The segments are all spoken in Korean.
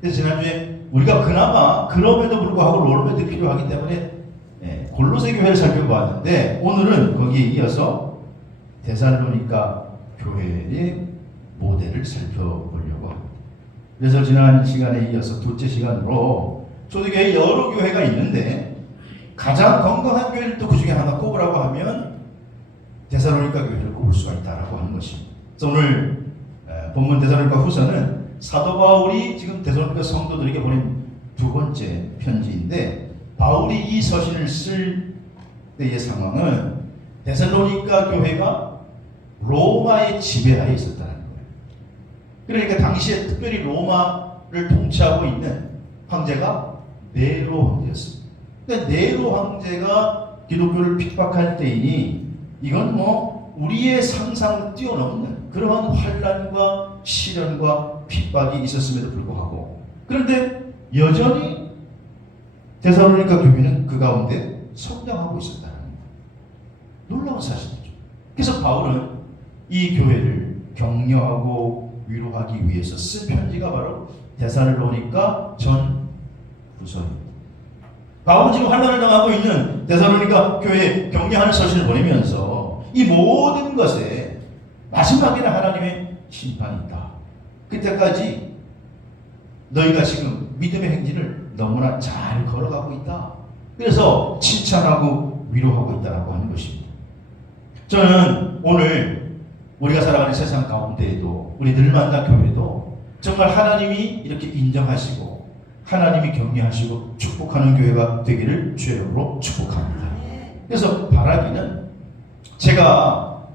그래서 지난주에 우리가 그나마 그럼에도 불구하고 롤모델이 필요하기 때문에 골로새 교회를 살펴보았는데, 오늘은 거기에 이어서 데살로니가 교회의 모델을 살펴보려고 합니다. 그래서 지난 시간에 이어서 둘째 시간으로 초대교회 여러 교회가 있는데 가장 건강한 교회를 또 그 중에 하나 꼽으라고 하면 데살로니가 교회를 꼽을 수가 있다라고 하는 것입니다. 그래서 오늘 본문 데살로니가 후서는 사도 바울이 지금 데살로니가 성도들에게 보낸 두 번째 편지인데, 바울이 이 서신을 쓸 때의 상황은 데살로니가 교회가 로마의 지배하에 있었다는 거예요. 그러니까 당시에 특별히 로마를 통치하고 있는 황제가 네로 황제였습니다. 근데 네로 황제가 기독교를 핍박할 때이니 이건 뭐 우리의 상상을 뛰어넘는 그러한 환난과 시련과 핍박이 있었음에도 불구하고, 그런데 여전히 데살로니가 교회는 그 가운데 성장하고 있었다는 놀라운 사실이죠. 그래서 바울은 이 교회를 격려하고 위로하기 위해서 쓴 편지가 바로 데살로니가 전 후서입니다. 바울은 지금 환난을 당하고 있는 데살로니가 교회에 격려하는 서신을 보내면서 이 모든 것에 마지막에는 하나님의 심판이 있다. 그때까지 너희가 지금 믿음의 행진을 너무나 잘 걸어가고 있다. 그래서 칭찬하고 위로하고 있다라고 하는 것입니다. 저는 오늘 우리가 살아가는 세상 가운데에도 우리 늘만나 교회도 정말 하나님이 이렇게 인정하시고 하나님이 격려하시고 축복하는 교회가 되기를 주의 이름으로 축복합니다. 그래서 바라기는 제가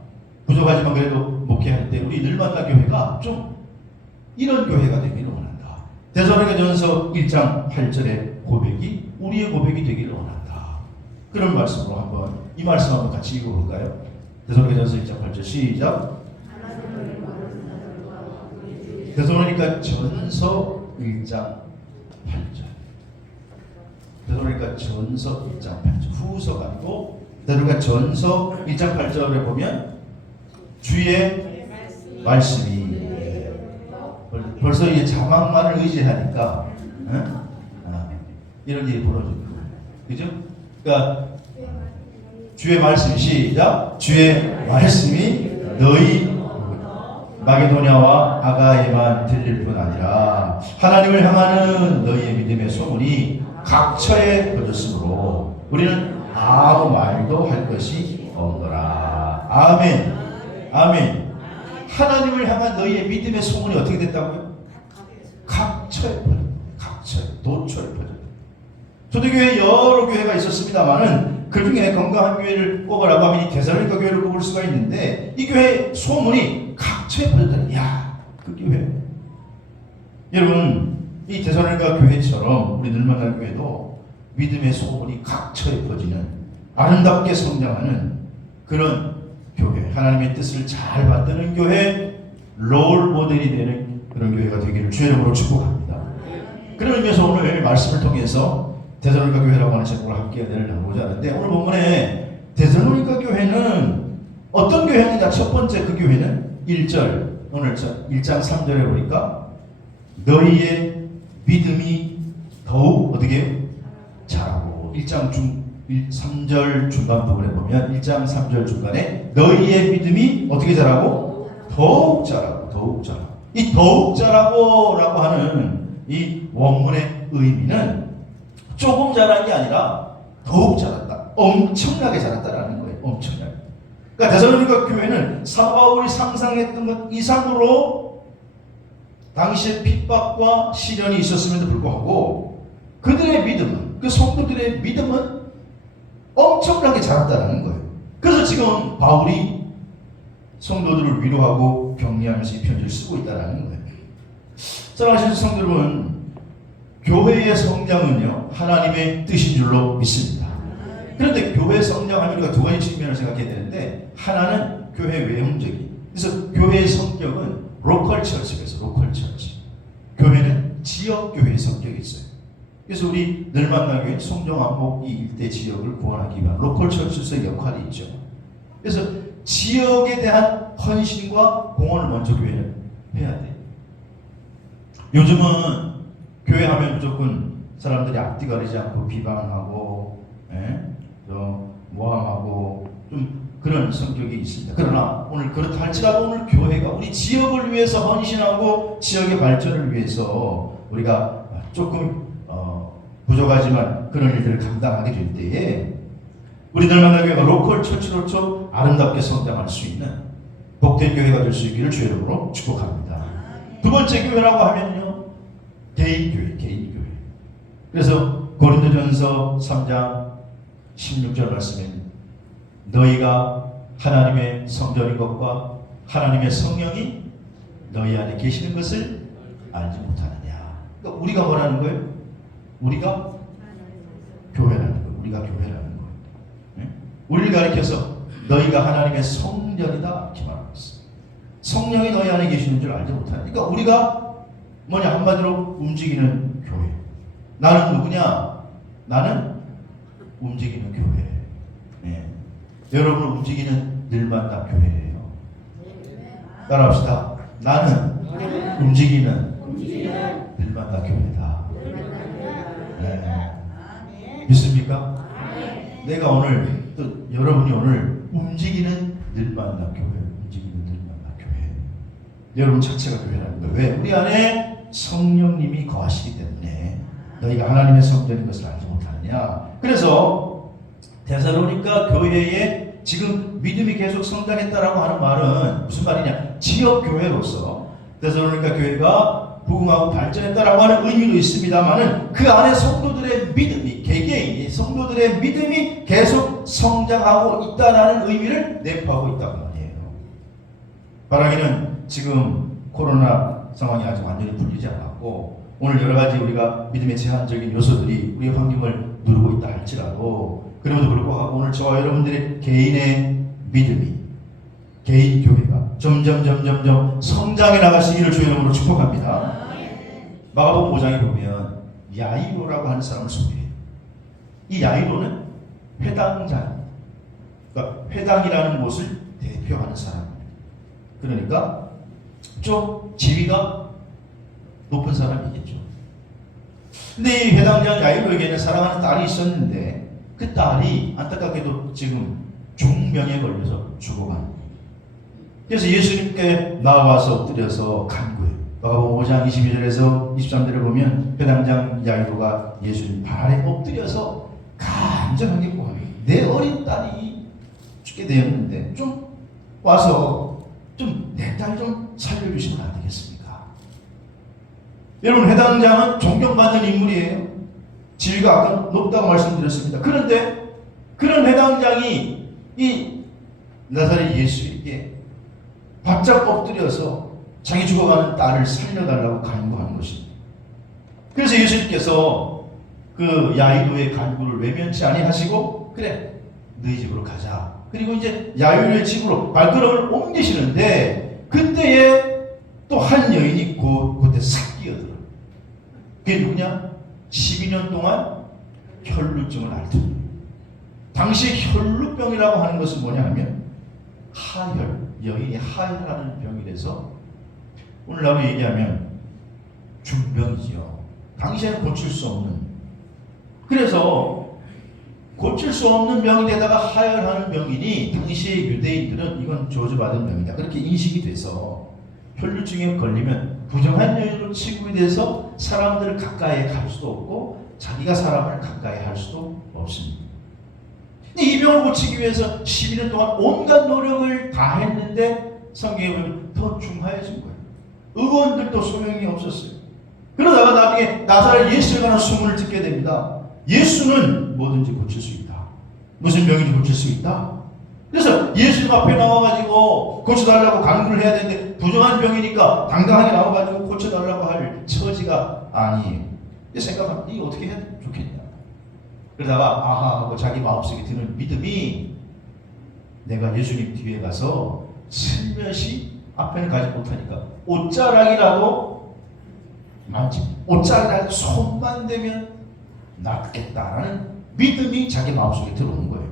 부족하지만 그래도 목회할 때 우리 늘만나 교회가 좀 이런 교회가 되기를 원한다. 데살로니가전서 1장 8절의 고백이 우리의 고백이 되기를 원한다. 그런 말씀으로 한번 이 말씀 한번 같이 읽어볼까요? 데살로니가전서 1장 8절 시작. 데살로니가전서 1장 8절. 데살로니가전서 1장 8절. 후서가 아니고 데살로니가전서 1장 8절에 보면 주의 말씀이 벌써 이 자막만을 의지하니까 이런 일이 벌어지는 거예요. 그죠? 그러니까 주의 말씀 시작. 주의 말씀이 너희 마게도냐와 아가에만 들릴 뿐 아니라 하나님을 향하는 너희의 믿음의 소문이 각처에 퍼졌으므로 우리는 아무 말도 할 것이 없노라. 아멘. 아멘. 하나님을 향한 너희의 믿음의 소문이 어떻게 됐다고요? 각처에 퍼졌다. 각처에, 도처에 퍼졌다. 초대교회 여러 교회가 있었습니다만은 그 중에 건강한 교회를 꼽으라고 하면 이 데살로니가 교회를 꼽을 수가 있는데, 이 교회 소문이 각처에 퍼졌다. 야, 그 교회. 여러분, 이 데살로니가 교회처럼 우리 늘만날 교회도 믿음의 소문이 각처에 퍼지는 아름답게 성장하는 그런 교회, 하나님의 뜻을 잘 받드는 교회, 롤 모델이 되는 그런 교회가 되기를 주의 이름으로 축복합니다. 그런 의미에서 오늘 말씀을 통해서 데살로니가 교회라고 하는 제목을 함께 나누고자 하는데, 오늘 본문에 데살로니가 교회는 어떤 교회입니다. 첫 번째 그 교회는 1절, 오늘 1장 3절에 보니까 너희의 믿음이 더욱 어떻게 자라고, 3절 중간 부분에 보면 1장 3절 중간에 너희의 믿음이 어떻게 자라고? 더욱 자라고, 더욱 자라고. 이 더욱 자라고 라고 하는 이 원문의 의미는 조금 자란 게 아니라 더욱 자랐다. 엄청나게 자랐다라는 거예요. 엄청나게. 그러니까 데살로니가 교회는 사도 바울이 상상했던 것 이상으로 당시에 핍박과 시련이 있었음에도 불구하고 그들의 믿음은, 그 성도들의 믿음은 엄청나게 자랐다라는 거예요. 그래서 지금 바울이 성도들을 위로하고 격려하면서 이 편지를 쓰고 있다라는 거예요. 사랑하시는 성도 여러분, 교회의 성장은요 하나님의 뜻인 줄로 믿습니다. 그런데 교회 성장하면 우리가 두 가지 측면을 생각해야 되는데, 하나는 교회 외형적인, 그래서 교회의 성격은 로컬 처치에서 로컬 처치. 교회는 지역 교회의 성격이 있어요. 그래서 우리 늘만나교회 송정안목 이 일대 지역을 구원하기 위한 로컬 처치에서의 역할이 있죠. 그래서 지역에 대한 헌신과 공헌을 먼저 교회는 해야 돼. 요즘은 무조건 사람들이 앞뒤 가리지 않고 비방하고, 또 모함하고 좀 그런 성격이 있습니다. 그러나 오늘 그렇다 할지라도 오늘 교회가 우리 지역을 위해서 헌신하고 지역의 발전을 위해서 우리가 조금 부족하지만 그런 일들을 감당하게 될 때에 우리들만의 교회가 로컬 처치로서 아름답게 성장할 수 있는 복된 교회가 될 수 있기를 주의 이름으로 축복합니다. 두 번째 교회라고 하면요, 개인 교회. 그래서 고린도전서 3장 16절 말씀에 너희가 하나님의 성전인 것과 하나님의 성령이 너희 안에 계시는 것을 알지 못하느냐. 그러니까 우리가 뭐라는 거예요? 우리가 교회라는 거예요. 우리가 교회라는 거예요. 네? 우리를 가리켜서 너희가 하나님의 성전이다 이렇게 말하고 있어요. 성령이 너희 안에 계시는 줄 알지 못하느냐. 그러니까 우리가 뭐냐, 한마디로 움직이는 교회. 나는 누구냐? 나는 움직이는 교회. 네. 여러분 움직이는 늘만남 교회예요. 따라합시다. 나는 움직이는 늘만남 교회다. 네. 믿습니까? 내가 오늘 또 여러분이 오늘 움직이는 늘만남 교회, 움직이는 늘만남 교회. 여러분 자체가 교회라는 거예요. 왜? 우리 안에 성령님이 거하시기 때문에 너희가 하나님의 성전인 것을 알지 못하느냐. 그래서 데살로니가 교회에 지금 믿음이 계속 성장했다라고 하는 말은 무슨 말이냐? 지역 교회로서 데살로니가 교회가 부흥하고 발전했다라고 하는 의미도 있습니다만은 그 안에 성도들의 믿음이, 개개인이 성도들의 믿음이 계속 성장하고 있다라는 의미를 내포하고 있다고 말이에요. 바라기는 지금 코로나 상황이 아직 완전히 풀리지 않았고 오늘 여러 가지 우리가 믿음의 제한적인 요소들이 우리의 환경을 누르고 있다 할지라도 그럼에도 불구하고 오늘 저와 여러분들의 개인의 믿음이, 개인 교회가 점점 성장해 나가시기를 주의 이름으로 축복합니다. 마가복음 5장에 보면 야이로라고 하는 사람을 소개해요. 이 야이로는 회당장, 그러니까 회당이라는 곳을 대표하는 사람입니다. 그러니까 좀 지위가 높은 사람이겠죠. 근데 이 회당장 야이로에게는 사랑하는 딸이 있었는데 그 딸이 안타깝게도 지금 중병에 걸려서 죽어가는 거예요. 그래서 예수님께 나와서 엎드려서 간구해요. 마가복음 5장 22절에서 23절에 보면 회당장 야이로가 예수님 발 아래 엎드려서 간절하게 구합니다. 내 어린 딸이 죽게 되었는데 좀 와서 좀 내 딸 좀 살려주시면 안 되겠습니까? 여러분, 회당장은 존경받는 인물이에요. 지위가 아까 높다고 말씀드렸습니다. 그런데 그런 회당장이 이 나사렛 예수에게 바짝 엎드려서 자기 죽어가는 딸을 살려달라고 간구하는 것입니다. 그래서 예수님께서 그 야이로의 간구를 외면치 아니하시고 그래, 너희 집으로 가자. 그리고 이제 야이로의 집으로 발걸음을 옮기시는데 그때에 또 한 여인이 그때 싹 끼어들어요. 그게 누구냐? 12년 동안 혈루증을 앓던 거예요. 당시 혈루병이라고 하는 것은 뭐냐 하면 하혈, 여인이 하혈하는 병이라서 오늘날로 얘기하면 중병이죠. 당시에는 고칠 수 없는. 그래서 고칠 수 없는 병이 되다가 하혈하는 병이니 당시의 유대인들은 이건 저주받은 병이다. 그렇게 인식이 돼서 혈루증에 걸리면 부정한 여인으로 취급이 돼서 사람들을 가까이 갈 수도 없고 자기가 사람을 가까이 할 수도 없습니다. 근데 이 병을 고치기 위해서 12년 동안 온갖 노력을 다 했는데 성경에 보면 더 중하해진 거예요. 의원들도 소용이 없었어요. 그러다가 나중에 나사렛 예수에 관한 소문을 듣게 됩니다. 예수는 뭐든지 고칠 수 있다. 무슨 병인지 고칠 수 있다. 그래서 예수님 앞에 나와가지고 고쳐달라고 강구를 해야 되는데 부정한 병이니까 당당하게 나와가지고 고쳐달라고 할 처지가 아니에요. 생각하면 이게 어떻게 해야 좋겠냐. 그러다가 아하 하고 자기 마음속에 드는 믿음이 내가 예수님 뒤에 가서 슬며시 앞에는 가지 못하니까 옷자락이라도 옷자락이라도 손만 대면 낫겠다라는 믿음이 자기 마음속에 들어오는 거예요.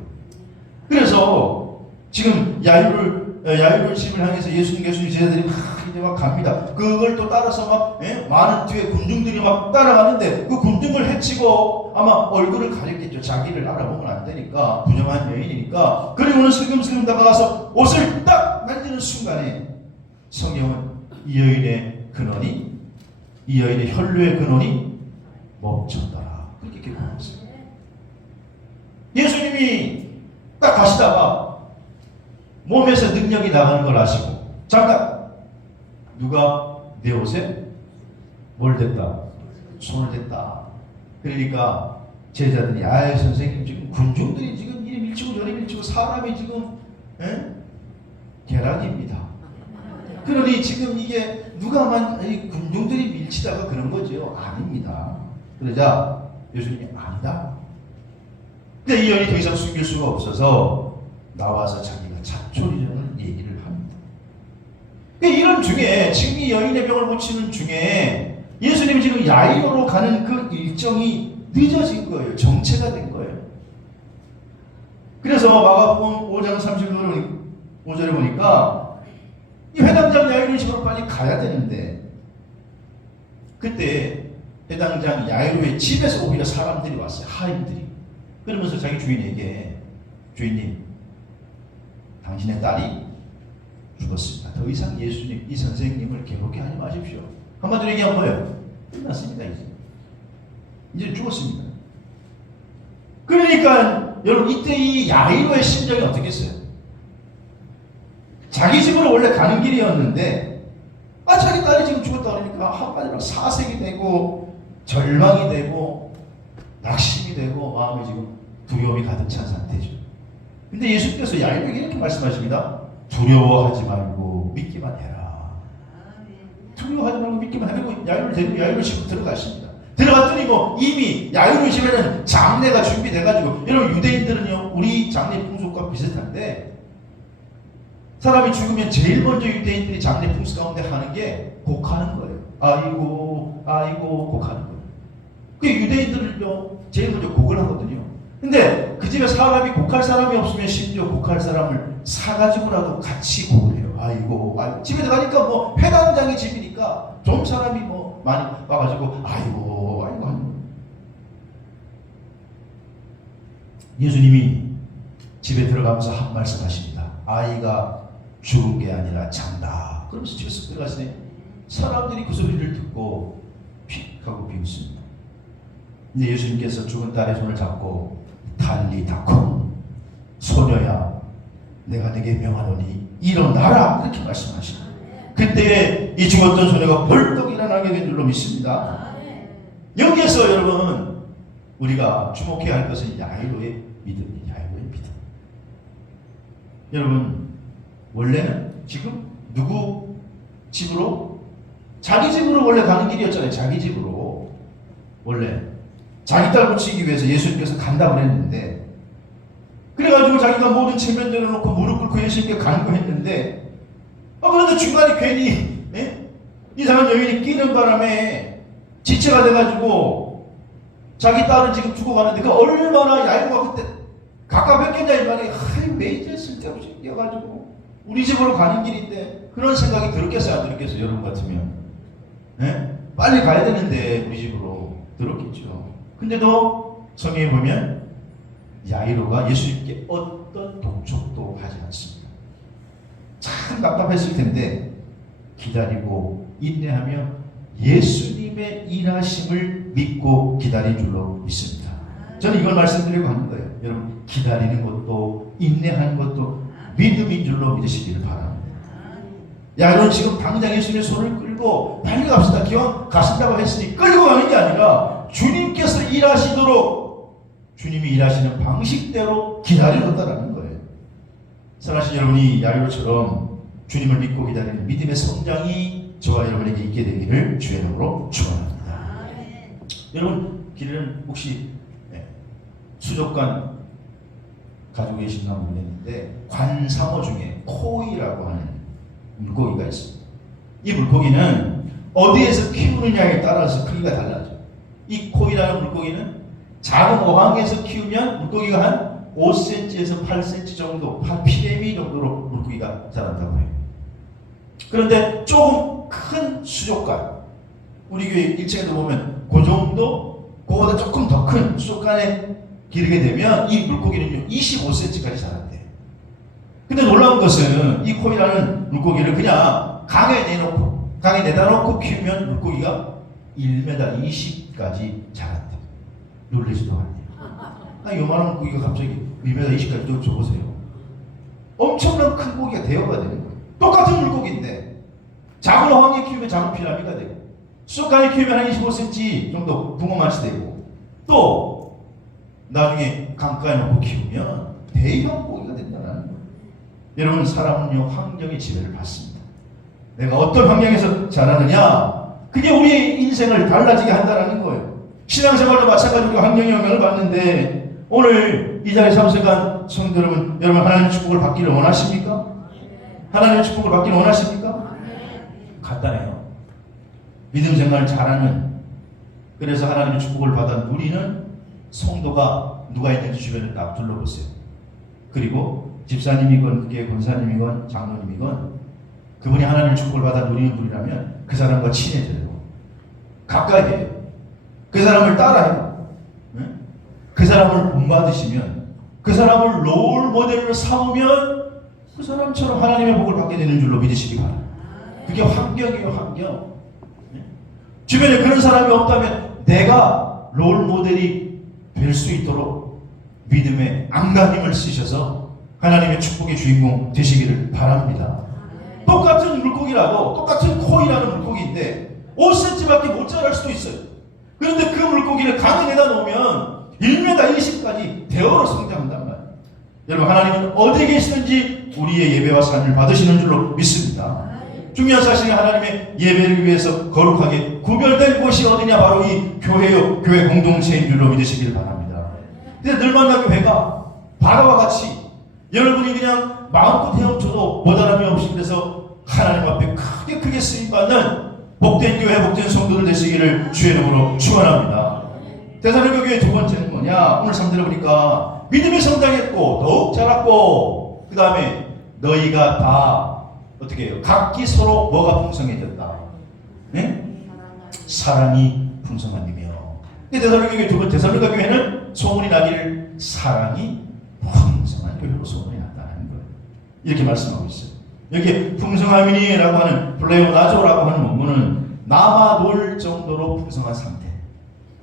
그래서 지금 야이로의 집을 향해서 예수님 제자들이 막 이제 막 갑니다. 그걸 또 따라서 막 많은 뒤에 군중들이 막 따라가는데 그 군중을 해치고 아마 얼굴을 가렸겠죠. 자기를 알아보면 안 되니까 부정한 여인이니까. 그리고는 슬금슬금 다가가서 옷을 딱 만지는 순간에 성경은 이 여인의 근원이 이 여인의 혈류의 근원이 멈췄더라. 그렇게 기록하고 예수님이 딱 가시다가 몸에서 능력이 나가는 걸 아시고 잠깐 누가 내 옷에 뭘 댔다? 손을 댔다. 그러니까 제자들이 아 선생님 지금 군중들이 지금 이리 밀치고 저리 밀치고 사람이 지금 계란입니다. 그러니 지금 이게 누가만 군중들이 밀치다가 그런 거죠. 아닙니다. 그러자 예수님이 아니다. 근데 이 여인이 더 이상 숨길 수가 없어서 나와서 자기가 자초리라는 얘기를 합니다. 이런 중에 지금 이 여인의 병을 고치는 중에 예수님이 지금 야이로로 가는 그 일정이 늦어진 거예요. 정체가 된 거예요. 그래서 마가복음 5장 35절에 보니까 이 회당장 야이로 집으로 빨리 가야 되는데 그때 회당장 야이로의 집에서 오히려 사람들이 왔어요. 하인들이. 그러면서 자기 주인에게 주인님 당신의 딸이 죽었습니다. 더 이상 예수님 이 선생님을 괴롭게 하지 마십시오. 한마디로 얘기하면 뭐예요? 끝났습니다. 이제 죽었습니다. 그러니까 여러분 이때 이 야이로의 심정이 어떻겠어요? 자기 집으로 원래 가는 길이었는데 자기 딸이 지금 죽었다 그러니까 한마디로 사색이 되고 절망이 되고 낙심이 되고 마음이 지금 두려움이 가득 찬 상태죠. 근데 예수님께서 야이로에게 이렇게 말씀하십니다. 두려워하지 말고 믿기만 해라. 두려워하지 말고 믿기만 하고 야이로를 데리고 야이로 집으로 들어가십니다. 들어갔더니 이미 야이로 집에는 장례가 준비돼가지고 여러분 유대인들은요 우리 장례 풍속과 비슷한데 사람이 죽으면 제일 먼저 유대인들이 장례 풍습 가운데 하는 게 곡하는 거예요. 아이고 아이고 곡하는 거예요. 그 유대인들은요 제일 먼저 곡을 하거든요. 근데 그 집에 사람이 곡할 사람이 없으면 심지어 곡할 사람을 사가지고라도 같이 곡을 해요. 아이고 집에 들어가니까 회당장의 집이니까 좀 사람이 많이 와가지고 아이고 아이고. 예수님이 집에 들어가면서 한 말씀 하십니다. 아이가 죽은 게 아니라 잔다. 그러면서 집에서 들어가시네. 사람들이 그 소리를 듣고 픽 하고 비웃습니다. 근데 예수님께서 죽은 딸의 손을 잡고 달리다콤 소녀야 내가 내게 명하노니 일어나라 이렇게 말씀하십니다. 그때 이 죽었던 소녀가 벌떡 일어나게 된 줄로 믿습니다. 여기에서 여러분 우리가 주목해야 할 것은 야이로의 믿음입니다. 야이로의 믿음. 여러분 원래는 지금 누구 집으로? 자기 집으로 원래 가는 길이었잖아요. 자기 집으로 원래 자기 딸 고치기 위해서 예수님께서 간다고 했는데 그래가지고 자기가 모든 체면 내려놓고 무릎 꿇고 예수님께 간구했는데 그런데 중간에 괜히 이상한 여인이 끼는 바람에 지체가 돼가지고 자기 딸은 지금 죽어가는데 그 얼마나 야이로가 그때 가깝했겠냐 이 말이 왜 이제 쓸데없이 뛰어가지고 우리 집으로 가는 길인데 그런 생각이 들었겠어요 안 들었겠어요? 여러분 같으면 빨리 가야 되는데 우리 집으로 들었겠죠. 근데도 성경에 보면 야이로가 예수님께 어떤 독촉도 하지 않습니다. 참 답답했을 텐데 기다리고 인내하며 예수님의 일하심을 믿고 기다린 줄로 믿습니다. 저는 이걸 말씀드리려고 하는 거예요. 여러분 기다리는 것도 인내하는 것도 믿음인 줄로 믿으시기를 바랍니다. 야이로는 지금 당장 예수님의 손을 끌고 빨리 갑시다. 기왕 가신다고 했으니 끌고 가는 게 아니라 주님께서 일하시도록 주님이 일하시는 방식대로 기다려줬다라는 거예요. 사랑하신 여러분이 야이로처럼 주님을 믿고 기다리는 믿음의 성장이 저와 여러분에게 있게 되기를 주의 이름으로 축원합니다. 여러분 길에는 혹시 수족관 가지고 계신가 모르겠는데 관상어 중에 코이라고 하는 물고기가 있습니다. 이 물고기는 어디에서 키우느냐에 따라서 크기가 달라져요. 이 코이라는 물고기는 작은 어항에서 키우면 물고기가 한 5cm에서 8cm 정도, 한 피레미 정도로 물고기가 자란다고 해요. 그런데 조금 큰 수족관, 우리 교회 1층에도 보면 그 정도, 그거보다 조금 더 큰 수족관에 기르게 되면 이 물고기는요 25cm까지 자란대요. 근데 놀라운 것은 이 코이라는 물고기를 그냥 강에 내다 놓고 키우면 물고기가 1m 20까지 자란대요. 놀라지도 않네요. 요만한 물고기가 갑자기 1m 20까지 또 줘보세요. 엄청난 큰 고기가 대여가 되는 거예요. 똑같은 물고기인데 작은 어항에 키우면 작은 피라미가 되고 수족관에 키우면 한 25cm 정도 붕어맛이 되고 또 나중에 강가에 놓고 키우면 대형 고기가 된다는 거예요. 여러분, 사람은요 환경의 지배를 받습니다. 내가 어떤 환경에서 자라느냐, 그게 우리의 인생을 달라지게 한다는 거예요. 신앙생활도 마찬가지로 환경의 영향을 받는데 오늘 이 자리에 참석한 성도 여러분, 하나님의 축복을 받기를 원하십니까? 하나님의 축복을 받기를 원하십니까? 간단해요. 믿음 생활을 잘하는, 그래서 하나님의 축복을 받아 누리는 성도가 누가 있는지 주변을 딱 둘러보세요. 그리고 집사님이건 교회 권사님이건 장로님이건 그분이 하나님의 축복을 받아 누리는 분이라면 그 사람과 친해져요. 가까이 해요. 그 사람을 따라해요. 그 사람을 본받으시면, 그 사람을 롤 모델로 삼으면 그 사람처럼 하나님의 복을 받게 되는 줄로 믿으시기 바랍니다. 그게 환경이에요, 환경. 주변에 그런 사람이 없다면 내가 롤 모델이 될 수 있도록 믿음의 안간힘을 쓰셔서 하나님의 축복의 주인공 되시기를 바랍니다. 똑같은 물고기라고, 똑같은 코이라는 물고기인데 5cm밖에 못 자랄 수도 있어요. 그런데 그 물고기를 강에 내다 놓으면 1m 20까지 대어로 성장한단 말이에요. 여러분, 하나님은 어디에 계시든지 우리의 예배와 삶을 받으시는 줄로 믿습니다. 중요한 사실은 하나님의 예배를 위해서 거룩하게 구별된 곳이 어디냐, 바로 이 교회요, 교회 공동체인 줄로 믿으시기를 바랍니다. 근데 늘만나 교회가 바다와 같이 여러분이 그냥 마음껏 헤엄쳐도 모자람이 없이, 그래서 하나님 앞에 크게 쓰임받는 복된 교회, 복된 성도들 되시기를 주의 이름으로 축원합니다. 데살로니가 교회 두 번째는 뭐냐? 오늘 3절에 보니까 믿음이 성장했고 더욱 자랐고, 그 다음에 너희가 다 어떻게 해요? 각기 서로 뭐가 풍성해졌다? 네? 사랑이 풍성한이며. 데살로니가 교회 두 번째, 데살로니가 교회는 소문이 나기를 사랑이 풍성한 교회로 소문이 났다는 거예요. 이렇게 말씀하고 있어요. 여기 풍성함이니라고 하는 플레오나조라고 하는 원문은 남아돌 정도로 풍성한 상태.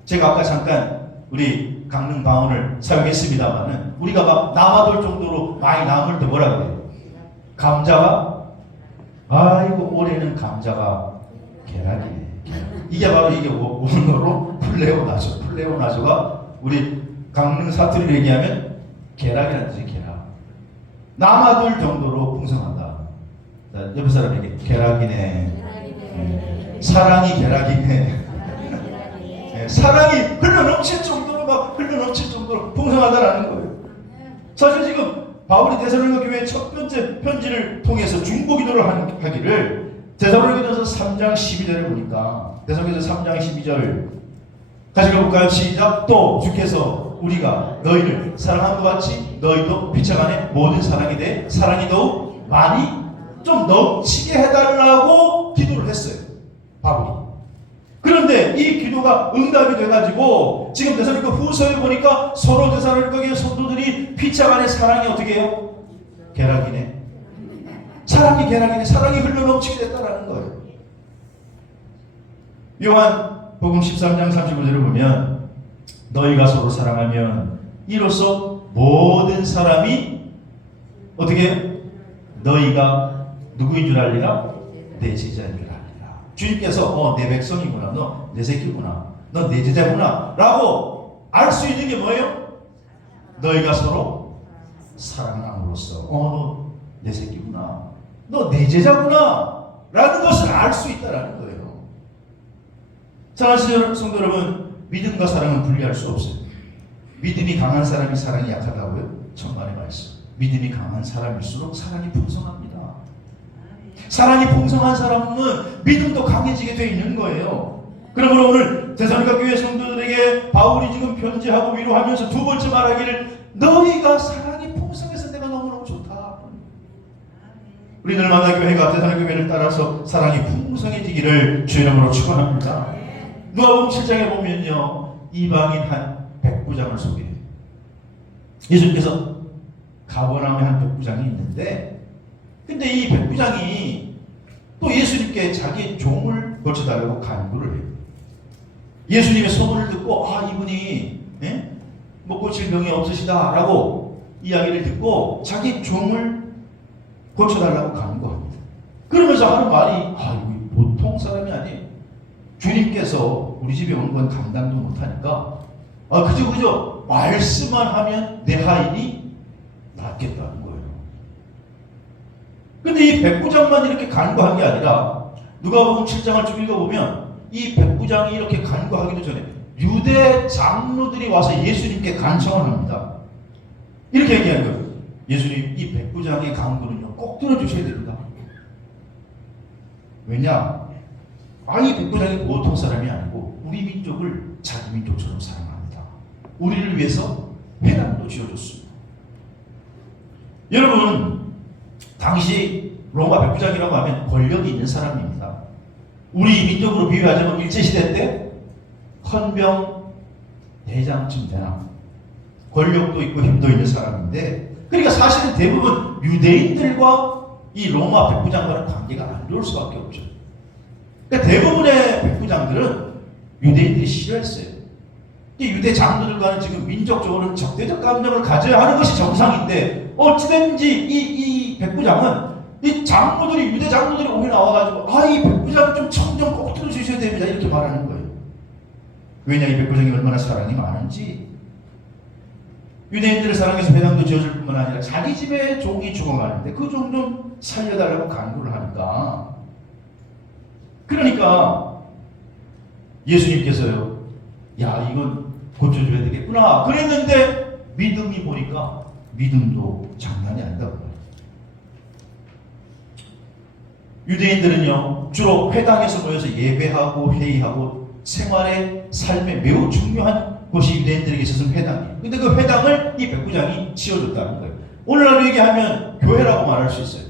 제가 아까 잠깐 우리 강릉 방언을 사용했습니다만은 우리가 막 남아돌 정도로 많이 남을 때 뭐라 그래요? 감자가, 아이고 올해는 감자가 계란이네. 이게 바로 이게 원어로 플레오나조. 플레오나조가 우리 강릉 사투리로 얘기하면 계란이라는 뜻이 계란. 남아돌 정도로 풍성하다. 자, 옆에 사람에게 계란이네. 네. 사랑이 계란이네. 네. 사랑이 흘러넘칠 정도로 막 흘러넘칠 정도로 풍성하다라는 거예요. 사실 지금 바울이 데살로니가 교회의 첫 번째 편지를 통해서 중보기도를 하기를 데살로니가서 3장 12절을 보니까, 데살로니가서 3장 12절 같이 가볼까요? 시작. 또 주께서 우리가 너희를 사랑한 것 같이 너희도 피차 간의 모든 사랑에 대해 사랑이 더욱 많이 좀 넘치게 해달라고 기도를 했어요, 바울이. 그런데 이 기도가 응답이 돼가지고 지금 데살로니가 후서에 보니까 서로 데살로니가 교회 성도들이 피차 간의 사랑이 어떻게 해요? 계락이네. 사랑이 계락이네. 사랑이 흘러넘치게 됐다라는 거예요. 요한복음 13장 35절을 보면 너희가 서로 사랑하면 이로써 모든 사람이 어떻게 해요? 너희가 누구인 줄 알리라? 내 제자인 줄 알리라. 주님께서 내 백성이구나, 너 내 새끼구나, 너 내 제자구나 라고 알 수 있는 게 뭐예요? 너희가 서로 사랑함으로써 너 내 새끼구나, 너 내 제자구나 라는 것을 알 수 있다라는 거예요. 사랑하시는 성도 여러분, 믿음과 사랑은 분리할 수 없어요. 믿음이 강한 사람이 사랑이 약하다고요? 천만의 말씀. 믿음이 강한 사람일수록 사랑이 풍성합니다. 사랑이 풍성한 사람은 믿음도 강해지게 되어 있는 거예요. 그러므로 오늘 데살로니가 교회 성도들에게 바울이 지금 편지하고 위로하면서 두 번째 말하기를 너희가 사랑이 풍성해서 내가 너무너무 좋다. 우리 늘마다 교회가 대산의 교회를 따라서 사랑이 풍성해지기를 주의 이름으로 축원합니다. 누가복음 7장에 보면요, 이방인 한 백부장을 소개해요. 예수님께서 가버나움에 한 백부장이 있는데, 근데 이 백부장이 또 예수님께 자기 종을 고쳐달라고 간구를 해요. 예수님의 소문을 듣고 이분이 뭐 고칠 병이 없으시다라고 이야기를 듣고 자기 종을 고쳐달라고 간구합니다. 그러면서 하는 말이 이거 보통 사람이 아니에요. 주님께서 우리 집에 온 건 감당도 못하니까 그저 말씀만 하면 내 하인이 낫겠다는 거예요. 근데 이 백부장만 이렇게 간구한 게 아니라 누가복음 7장을 쭉 읽어보면 이 백부장이 이렇게 간구하기도 전에 유대 장로들이 와서 예수님께 간청을 합니다. 이렇게 얘기하는 거예요. 예수님, 이 백부장의 간구는요 꼭 들어주셔야 됩니다. 왜냐? 이 백부장이 보통 사람이 아니고 우리 민족을 자기 민족처럼 사랑합니다. 우리를 위해서 회당도 지어줬습니다. 여러분, 당시 로마 백부장이라고 하면 권력이 있는 사람입니다. 우리 민족으로 비유하자면 일제시대 때 헌병 대장쯤 되나 권력도 있고 힘도 있는 사람인데, 그러니까 사실은 대부분 유대인들과 이 로마 백부장과는 관계가 안 좋을 수밖에 없죠. 그러니까 대부분의 백부장들은 유대인들이 싫어했어요. 유대 장로들과는 지금 민족적으로는 적대적 감정을 가져야 하는 것이 정상인데, 어찌든지 이 백부장은 이 장로들이, 유대 장로들이 오게 나와가지고 이 백부장 좀 청 좀 꼭 들어주셔야 됩니다 이렇게 말하는 거예요. 왜냐? 이 백부장이 얼마나 사랑이 많은지. 유대인들을 사랑해서 회당도 지어줄 뿐만 아니라 자기 집에 종이 죽어가는데 그 종 좀 살려달라고 간구를 하니까, 그러니까 예수님께서요, 이건 고쳐줘야 되겠구나 그랬는데 믿음이 보니까 믿음도 장난이 아니다고요. 유대인들은요 주로 회당에서 모여서 예배하고 회의하고 생활의 삶에 매우 중요한 곳이 유대인들에게 있어서는 회당이에요. 근데 그 회당을 이 백부장이 지어줬다는 거예요. 오늘날 얘기하면 교회라고 말할 수 있어요.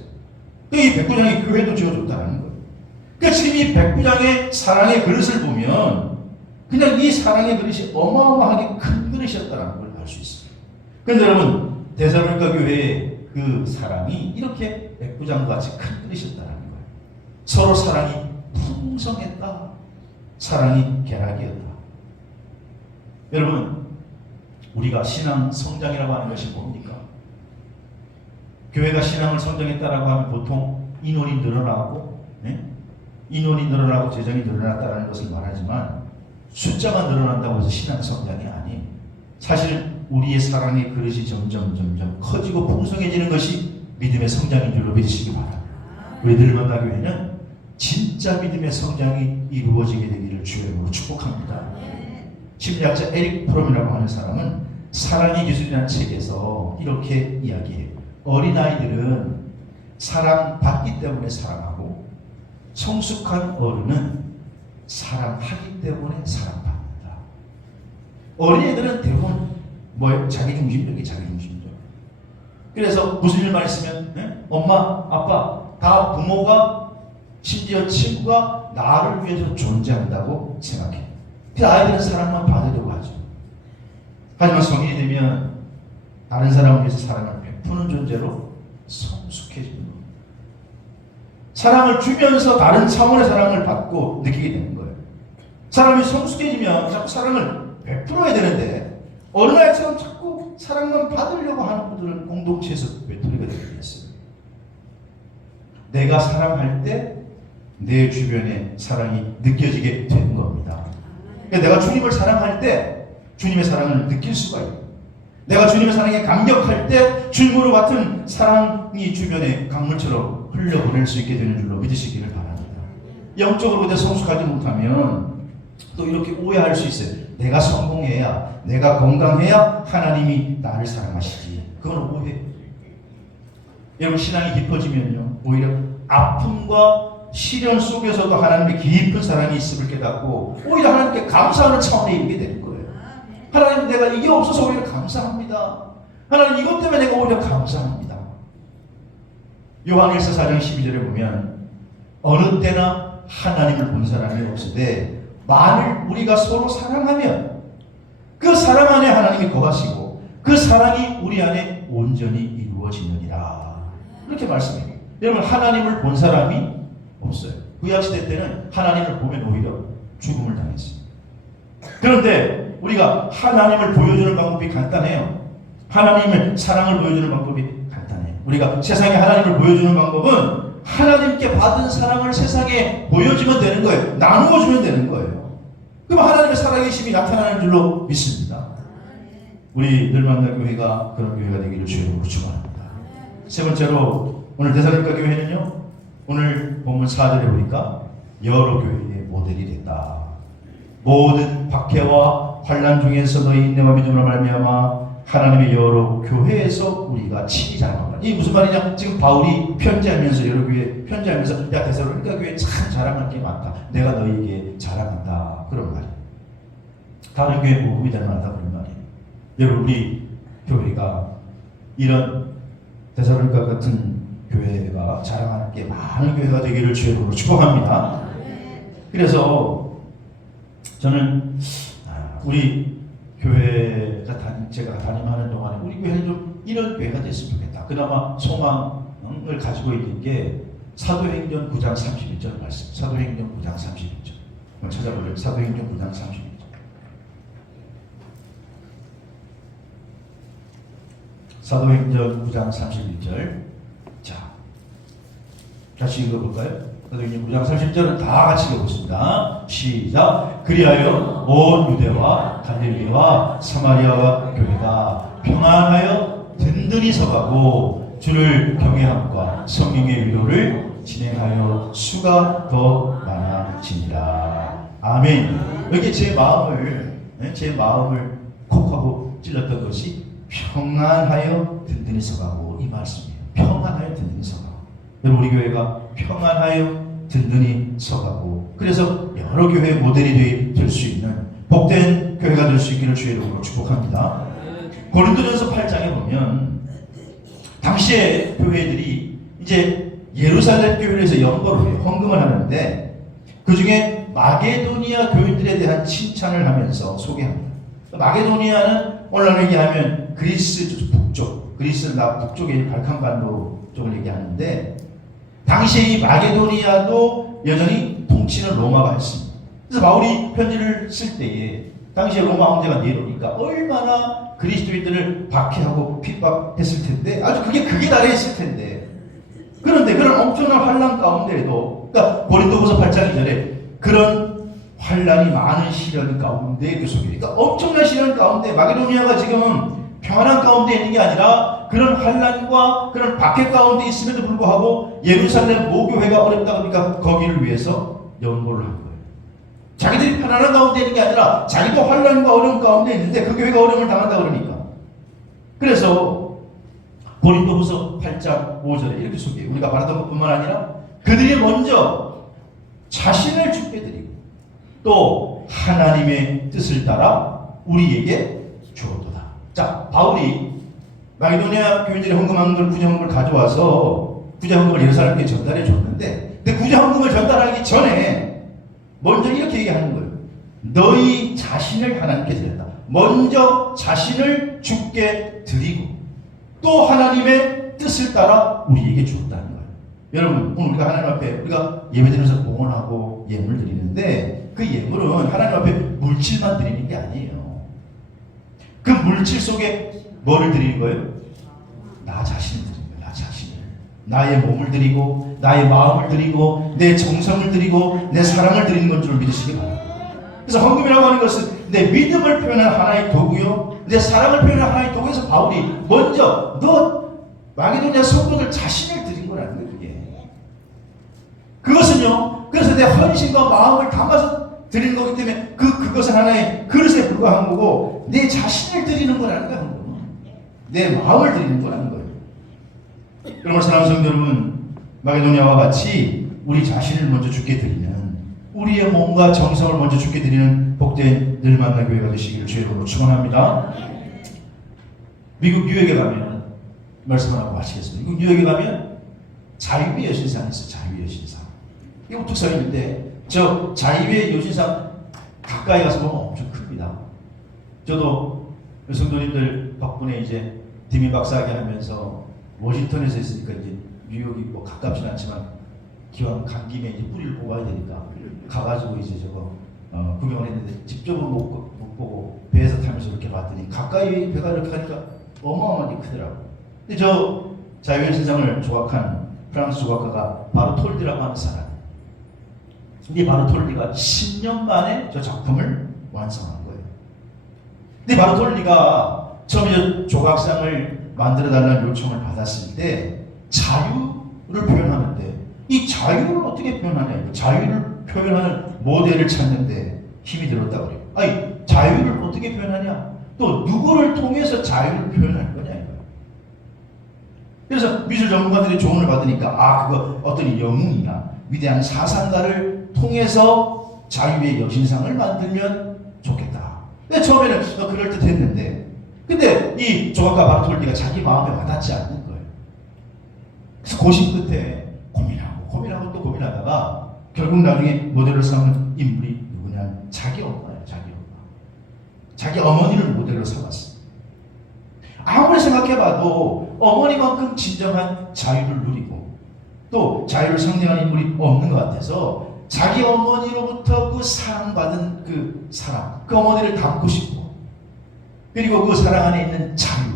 이 백부장이 교회도 지어줬다는 거예요. 그러니까 지금 이 백부장의 사랑의 그릇을 보면 그냥 이 사랑의 그릇이 어마어마하게 큰 그릇이었다는 걸 알 수 있어요. 그런데 여러분, 데살로니가 교회의 그 사랑이 이렇게 백부장과 같이 큰 그릇이었다는 거예요. 서로 사랑이 풍성했다. 사랑이 개락이었다. 여러분, 우리가 신앙 성장이라고 하는 것이 뭡니까? 교회가 신앙을 성장했다라고 하면 보통 인원이 늘어나고, 인원이 늘어나고 재정이 늘어났다는 것을 말하지만 숫자가 늘어난다고 해서 신앙 성장이 아니에요. 사실 우리의 사랑의 그릇이 점점 커지고 풍성해지는 것이 믿음의 성장인 줄로 믿으시기 바랍니다. 우리 늘만나 교회는 진짜 믿음의 성장이 이루어지게 되기를 주님으로 축복합니다. 심리학자 에릭 프롬이라고 하는 사람은 사랑의 기술이라는 책에서 이렇게 이야기해요. 어린아이들은 사랑받기 때문에 사랑하고 성숙한 어른은 사랑하기 때문에 사랑받는다. 어린애들은 대부분 자기중심적이에요. 자기중심적. 그래서 무슨 일만 있으면 엄마, 아빠 다 부모가 심지어 친구가 나를 위해서 존재한다고 생각해. 그 아이들은 사랑만 받으려고 하죠. 하지만 성인이 되면 다른 사람을 위해서 사랑을 베푸는 존재로 성숙해지는 겁니다. 사랑을 주면서 다른 차원의 사랑을 받고 느끼게 되는 거예요. 사람이 성숙해지면 자꾸 사랑을 베풀어야 되는데 어린아이처럼 자꾸 사랑만 받으려고 하는 분들은 공동체에서 외톨이가 되겠어요. 내가 사랑할 때 내 주변에 사랑이 느껴지게 되는 겁니다. 그러니까 내가 주님을 사랑할 때 주님의 사랑을 느낄 수가 있어요. 내가 주님의 사랑에 감격할 때 주님으로 같은 사랑이 주변에 강물처럼 흘려보낼 수 있게 되는 줄로 믿으시기를 바랍니다. 영적으로 근데 성숙하지 못하면 또 이렇게 오해할 수 있어요. 내가 성공해야, 내가 건강해야 하나님이 나를 사랑하시지. 그건 오해. 여러분, 신앙이 깊어지면요 오히려 아픔과 시련 속에서도 하나님의 깊은 사랑이 있음을 깨닫고 오히려 하나님께 감사하는 차원에 이르게 되는 거예요. 하나님, 내가 이게 없어서 오히려 감사합니다. 하나님, 이것 때문에 내가 오히려 감사합니다. 요한일서 4장 12절에 보면 어느 때나 하나님을 본 사람이 없으되 만일 우리가 서로 사랑하면 그 사랑 안에 하나님이 거하시고 그 사랑이 우리 안에 온전히 이루어지느니라. 이렇게 말씀해요. 여러분, 하나님을 본 사람이 없어요. 구약시대 때는 하나님을 보면 오히려 죽음을 당했어요. 그런데 우리가 하나님을 보여주는 방법이 간단해요. 하나님의 사랑을 보여주는 방법이 간단해요. 우리가 세상에 하나님을 보여주는 방법은 하나님께 받은 사랑을 세상에 보여주면 되는 거예요. 나누어주면 되는 거예요. 그럼 하나님의 살아계심이 나타나는 줄로 믿습니다. 우리 늘 만날 교회가 그런 교회가 되기를 주님으로 축원합니다. 세 번째로 오늘 데살로니가 교회는요, 오늘 본문 4절에 보니까 여러 교회의 모델이 됐다. 모든 박해와 환난 중에서 너희 인내와 믿음으로 말미암아 하나님의 여러 교회에서 우리가 친히 자랑한다. 이게 무슨 말이냐? 지금 바울이 편지하면서 여러 교회 편지하면서 야 데살로니가 교회 참 자랑할 게 많다. 내가 너희에게 자랑한다. 그런 말이에요. 다른 교회 모금이 될 만하다 그런 말이에요. 여러분, 우리 교회가 이런 데살로니가 같은 교회가 자랑하는 게 많은 교회가 되기를 주의 이름으로 축복합니다. 그래서 저는 우리 교회가 제가 담임하는 동안에 우리 교회는 좀 이런 교회가 됐으면 좋겠다. 그나마 소망을 가지고 있는 게 사도행전 9장 31절 말씀. 사도행전 9장 31절. 한번 찾아볼래요? 사도행전 9장 31절. 사도행전 9장 31절. 자, 같이 읽어볼까요? 사도행전 9장 30절은 다 같이 읽어보겠습니다. 시작. 그리하여 온 유대와 갈릴리와 사마리아와 교회가 평안하여 든든히 서가고 주를 경외함과 성령의 위로를 진행하여 수가 더 많아지니라. 아멘. 여기 제 마음을 콕 하고 찔렀던 것이 평안하여 든든히 서가고, 이 말씀이에요. 평안하여 든든히 서가고. 여러분, 우리 교회가 평안하여 든든히 서가고, 그래서 여러 교회의 모델이 될 수 있는 복된 교회가 될 수 있기를 주의 이름으로 축복합니다. 고린도전서 8장에 보면 당시에 교회들이 이제 예루살렘 교회를 해서 연거를 해요. 헌금을 하는데 그 중에 마게도니아 교인들에 대한 칭찬을 하면서 소개합니다. 마게도니아는 오늘날 얘기하면 그리스 북쪽, 그리스 북쪽의 발칸반도 쪽을 얘기하는데, 당시에 이 마게도니아도 여전히 통치는 로마가 했습니다. 그래서 바울이 편지를 쓸 때에 당시에 로마 황제가 내려오니까 얼마나 그리스도인들을 박해하고 핍박했을 텐데, 아주 그게 극에 달해있을 텐데, 그런데 그런 엄청난 환난 가운데에도, 그러니까 고린도후서 8장 2절에 그런 환난이 많은 시련 가운데 그 속에, 그러니까 엄청난 시련 가운데 마게도니아가 지금 평안한 가운데 있는 게 아니라 그런 환난과 그런 박해 가운데 있음에도 불구하고 예루살렘 모교회가 어렵다 보니까 거기를 위해서 연보를 한 거예요. 자기들이 편안한 가운데 있는 게 아니라 자기도 환난과 어려움 가운데 있는데 그 교회가 어려움을 당한다 그러니까. 그래서 고린도후서 8장 5절에 이렇게 소개해요. 우리가 바라던 것뿐만 아니라 그들이 먼저 자신을 주께 드리고 또 하나님의 뜻을 따라 우리에게 주었도다. 자, 바울이 마게도니아 교인들이 헌금한 걸, 구제 헌금을 가져와서 구제 헌금을 예루살렘에 전달해 줬는데, 근데 구제 헌금을 전달하기 전에 먼저 이렇게 얘기하는 거예요. 너희 자신을 하나님께 드렸다. 먼저 자신을 주께 드리고 또 하나님의 뜻을 따라 우리에게 주었다는 거예요. 여러분, 오늘 우리가 하나님 앞에 우리가 예배드리면서 봉헌하고 예물 드리는데 그 예물은 하나님 앞에 물질만 드리는 게 아니에요. 그 물질 속에 뭐를 드리는 거예요? 나 자신을 드리는 거예요. 나 자신을. 나의 몸을 드리고 나의 마음을 드리고 내 정성을 드리고 내 사랑을 드리는 건 줄 믿으시기 바랍니다. 그래서 헌금이라고 하는 것은 내 믿음을 표현한 하나의 도구요, 내 사랑을 표현한 하나의 도구에서 바울이 먼저 너 마게도니아 성도들 자신을 드린 거라는 거예요. 그게. 그것은요, 그래서 내 헌신과 마음을 담아서 드리는 거기 때문에 그것은 하나의 그릇에 불과한 거고 내 자신을 드리는 거라는 거예요. 내 마음을 드리는 거라는 거예요. 여러분, 사랑하는 성도 여러분, 마게도니아와 같이 우리 자신을 먼저 주께 드리는, 우리의 몸과 정성을 먼저 주께 드리는 복된 늘 만날 교회가 되시기를 주의 이름으로 축원합니다. 미국 뉴욕에 가면, 말씀을 하고 마치겠습니다. 미국 뉴욕에 가면 자유의 여신상이 있어요. 자유의 여신상. 이거 우뚝 서 있는데 저 자유의 여신상 가까이 가서 보면 엄청 큽니다. 저도 성도님들 덕분에 이제 디미 박사학위 하면서 워싱턴에서 있으니까 이제 뉴욕이 뭐 가깝진 않지만 기왕 간 김에 이제 뿌리를 뽑아야 되니까 가가지고 이제 저거 구경을 했는데 직접은 못 보고 배에서 타면서 이렇게 봤더니 가까이 배가 이렇게 가니까 어마어마하게 크더라고. 근데 저 자유의 신상을 조각한 프랑스 조각가가 바로 톨디라고 하는 사람. 근데 바로 톨디가 10년 만에 저 작품을 완성한 거예요. 근데 바로 톨디가 처음에 저 조각상을 만들어달라는 요청을 받았을 때 자유를 표현하는데 이 자유를 어떻게 표현하냐? 자유를 표현하는 모델을 찾는데 힘이 들었다고 그래요. 아니 자유를 어떻게 표현하냐? 또 누구를 통해서 자유를 표현할 거냐 이거예요. 그래서 미술 전문가들이 조언을 받으니까 그거 어떤 영웅이나 위대한 사상가를 통해서 자유의 여신상을 만들면 좋겠다. 근데 처음에는 그럴듯했는데 근데 이 조각가 바르톨디가 자기 마음에 와닿지 않는 거예요. 그래서 고심 끝에 고민하고 또 고민하다가 결국 나중에 모델로 삼은 인물이 누구냐? 자기 엄마예요. 자기 엄마. 자기 어머니를 모델로 삼았어요. 아무리 생각해봐도 어머니만큼 진정한 자유를 누리고 또 자유를 상징하는 인물이 없는 것 같아서 자기 어머니로부터 그 사랑받은 그 사랑, 그 어머니를 담고 싶고 그리고 그 사랑 안에 있는 자유,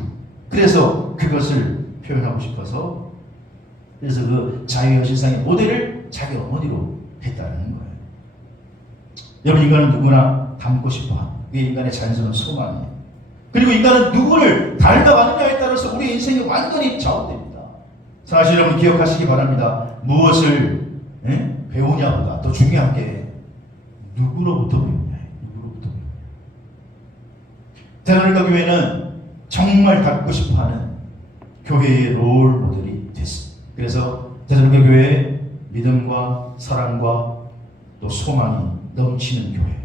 그래서 그것을 표현하고 싶어서 그래서 그 자유의 여신상의 모델을 자기 어머니로 했다는 거예요. 여러분, 인간은 누구나 닮고 싶어하는 그게 인간의 자연스러운 소망이에요. 그리고 인간은 누구를 닮아가느냐에 따라서 우리 인생이 완전히 좌우됩니다. 사실 여러분 기억하시기 바랍니다. 무엇을 배우냐보다 더 중요한 게 누구로부터 배우냐예요. 누구로부터 배우냐. 대전을가 교회는 정말 닮고 싶어하는 교회의 롤 모델이 됐습니다. 그래서 대전을가 교회의 믿음과 사랑과 또 소망이 넘치는 교회.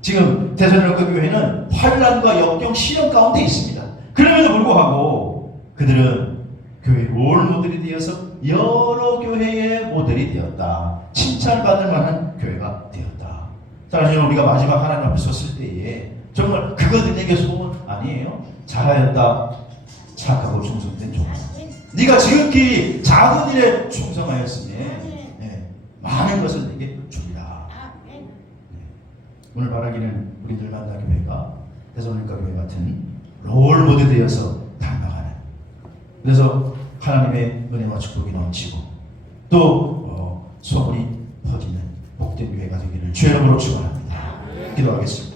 지금 대전을가 교회는 환란과 역경 시련 가운데 있습니다. 그럼에도 불구하고 그들은 교회의 롤 모델이 되어서 여러 교회의 모델이 되었다. 칭찬받을 만한 교회가 되었다. 사실 우리가 마지막 하나님 앞에 섰을 때에 정말 그거 너에게 소원 아니에요? 잘하였다. 착하고 충성된 종아. 네가 지극히 작은 일에 충성하였으니 많은 것을 내게 주리라. 오늘 바라기는 우리들 만나 교회가 데살로니가 교회 같은 롤 모델 되어서 닮아가는, 그래서 하나님의 은혜와 축복이 넘치고 또 소문이 퍼지는 복된 교회가 되기를 주의 이름으로 축원합니다. 기도하겠습니다.